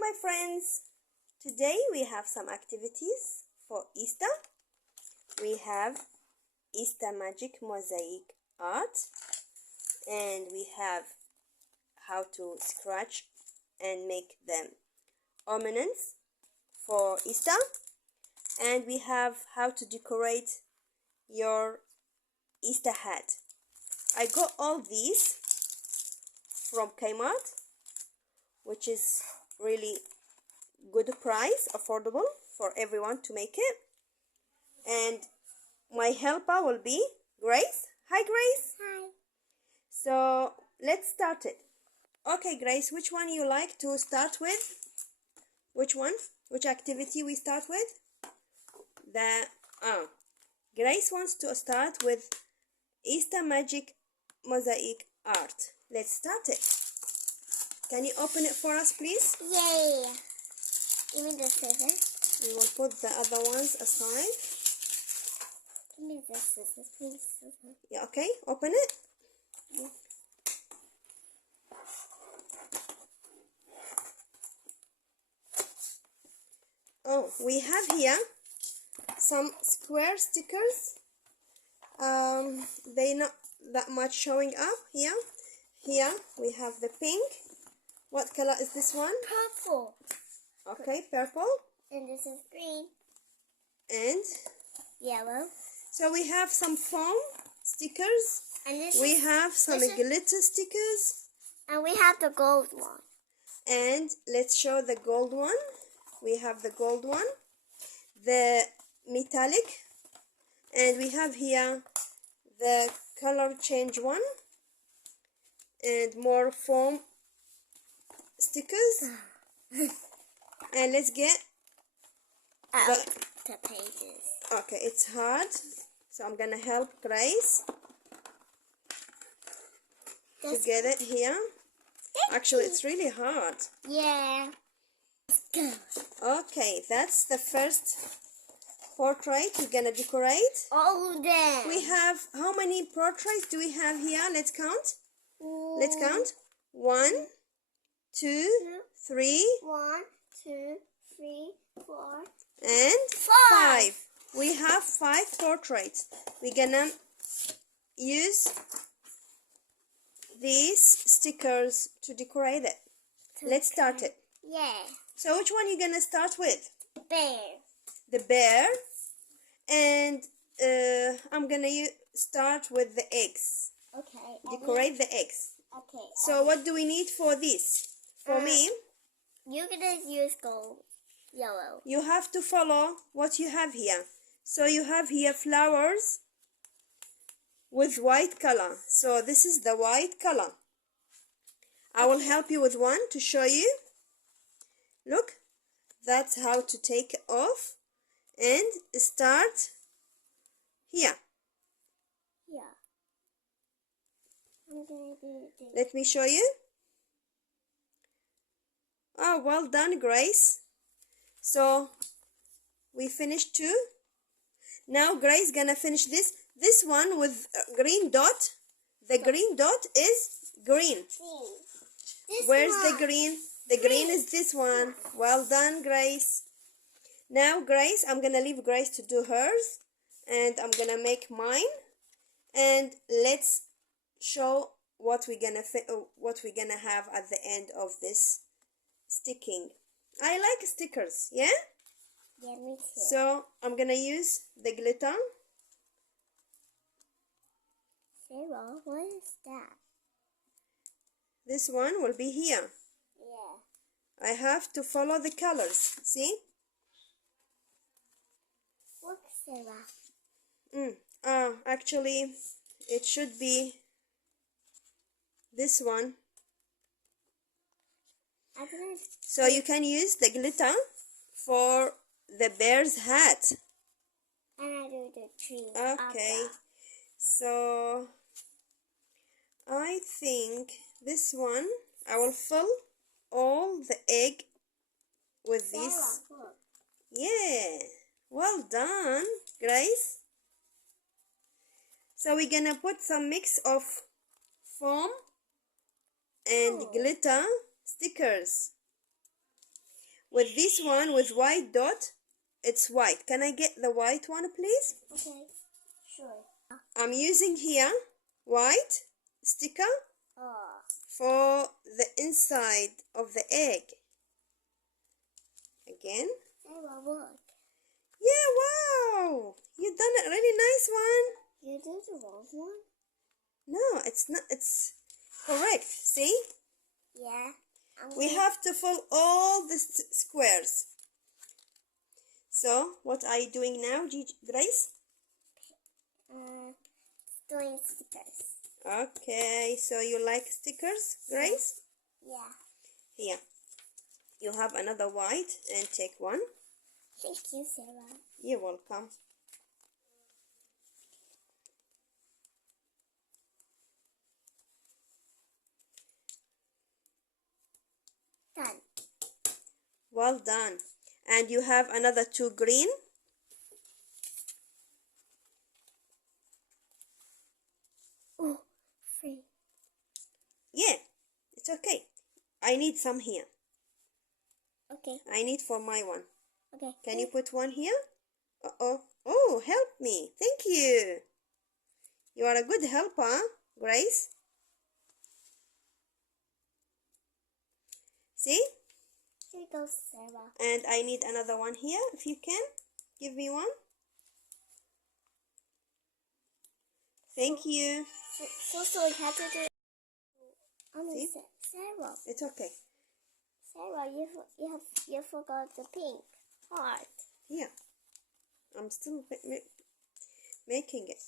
Hello my friends, today we have some activities for Easter. We have Easter Magic Mosaic Art, and we have how to scratch and make them ornaments for Easter, and we have how to decorate your Easter hat. I got all these from Kmart, which is really good price, affordable for everyone to make it. And my helper will be Grace. Hi Grace. Hi. So let's start it. Okay Grace, which one you like to start with? Which one? Which activity we start with? Grace wants to start with Easter Magic Mosaic Art. Let's start it. Can you open it for us, please? Yay! Give me the scissors. We will put the other ones aside. Give me the scissors, please. Yeah, okay, open it. Yes. Oh, we have here some square stickers. They're not that much showing up here. Here we have the pink. What color is this one? Purple. Okay, purple. And this is green. And Yellow. so we have some foam stickers. And We have some glitter stickers. And we have the gold one. And let's show the gold one. We have the gold one, the metallic, and we have here the color change one, and more foam stickers. And let's get the pages. Okay, it's hard, so I'm gonna help Grace to get it here. Actually, it's really hard. Yeah. Let's go. Okay, that's the first portrait we're gonna decorate. All of them. We have, how many portraits do we have here? Let's count. Let's count. 1, 2, 3, 1, 2, 3, 4, and 5. 5. We have 5 portraits. We're gonna use these stickers to decorate it. Let's start it. Yeah. So which one are you gonna start with? Bear. The bear. And I'm gonna start with the eggs. Okay. Decorate the eggs. Okay. So what do we need for this? For me, You're gonna use gold, yellow. you have to follow what you have here. So you have here flowers with white color. So this is the white color. I will help you with one to show you. Look, that's how to take it off and start here. Yeah. I'm gonna do this. Let me show you. Oh, well done, Grace. So we finished 2. Now Grace gonna finish this. This one with green dot. The green dot is green. Where's the green? The green is this one. Well done, Grace. Now, Grace, I'm gonna leave Grace to do hers, and I'm gonna make mine. And let's show what we're gonna have at the end of this sticking. I like stickers, yeah? Yeah, me too. So I'm gonna use the glitter. Sarah, what is that? This one will be here. Yeah. I have to follow the colors. See? Look, Sarah. Actually, it should be this one. So you can use the glitter for the bear's hat. And I do the tree. Okay. So I think this one, I will fill all the egg with this. Yeah. Well done, Grace. So we're gonna put some mix of foam and glitter stickers. with this one with white dot. It's white. Can I get the white one, please? Okay, sure. I'm using here white sticker for the inside of the egg. Again. Sarah, look. Yeah, wow! You done a really nice one. You did the wrong one? No, it's not. It's correct. See? Yeah. We have to fill all the squares. So, what are you doing now, Grace? Doing stickers. Okay, so you like stickers, Grace? Yeah. Here. You have another white and take one. Thank you, Sarah. You're welcome. Done. Well done. And you have another two green. Oh, free. Yeah, it's okay. I need some here. Okay. I need for my one. Okay. Can you put one here? Uh-oh. Oh, help me. Thank you. You are a good helper, Grace. See? Here goes Sarah. And I need another one here, if you can. Give me one. Thank you. So we have to do. See? Sarah. It's okay. Sarah, you forgot the pink heart. Here. I'm still making it.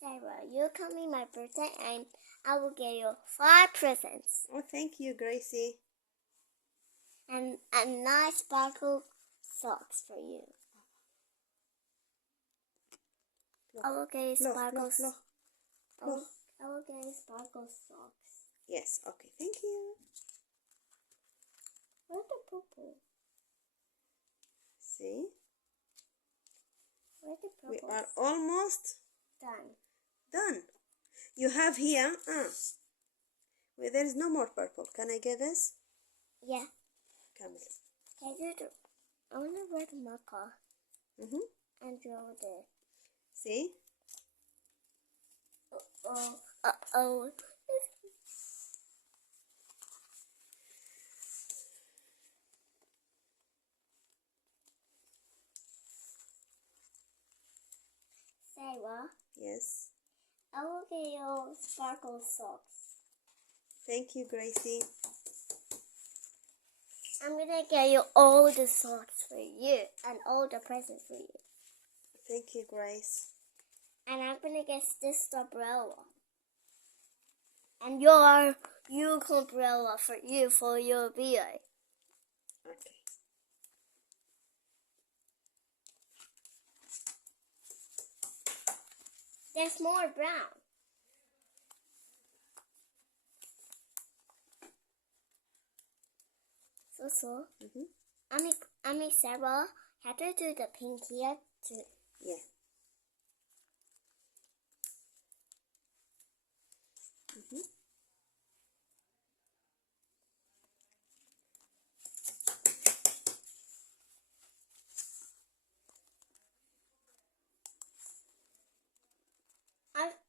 Sarah, you coming my birthday and I will get you 5 presents. Oh, thank you, Gracie. And a nice sparkle socks for you. I will get you sparkle socks. I will get you sparkle socks. Yes, okay, thank you. Where's the purple? See? Where's the purple? We are almost done. You have here, well, there is no more purple. Can I get this? Yeah. Come I want to wear the marker. And draw there. See? Uh-oh. Sarah? Yes. I will get you sparkle socks. Thank you, Gracie. I'm gonna get you all the socks for you and all the presents for you. Thank you, Grace. And I'm gonna get this umbrella. And your umbrella for your beard. Okay. There's more brown. So. I mean, Sarah, have to do the pink here too. Yeah.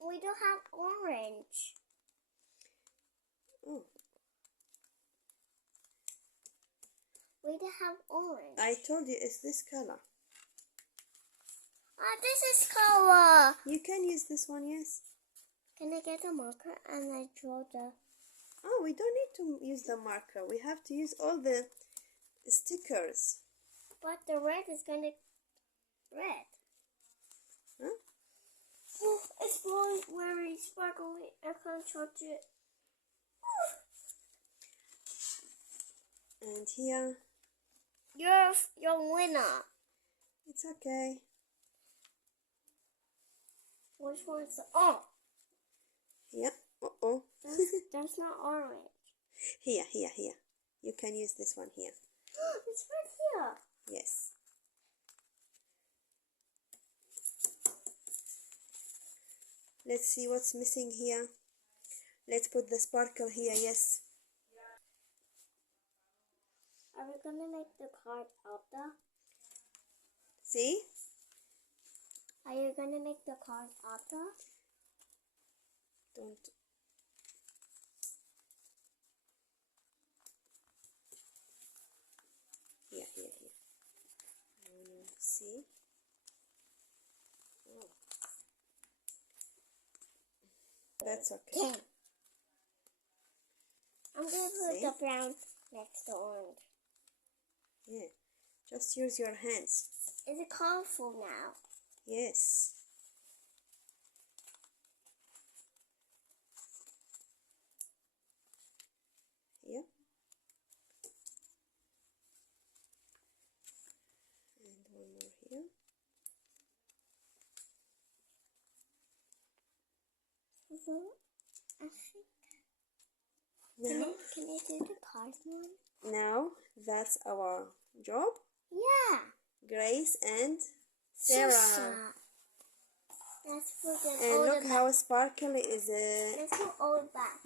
We don't have orange. Oh. We don't have orange. I told you it's this color. This is color. You can use this one, yes. Can I get a marker and I draw the... Oh, we don't need to use the marker. We have to use all the stickers. But the red is going to... Red. Huh? Oh, it's blowing very sparkly. I can't touch it. And here. You're winner. It's okay. Which one's the... Oh! Yeah. Uh-oh. That's not orange. Here. You can use this one here. It's right here. Yes. Let's see what's missing here. Let's put the sparkle here. Yes. Are we gonna make the card after? See? Are you gonna make the card after? Don't. Here. See? Oh. That's okay. Okay. I'm gonna put the brown next to orange. Yeah. Just use your hands. Is it colorful now? Yes. Here. And one more here. I think. Can you do the card one? Now that's our job. Yeah. Grace and Sarah. Let's put the And look how sparkly is it. Let's put all back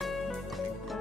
now.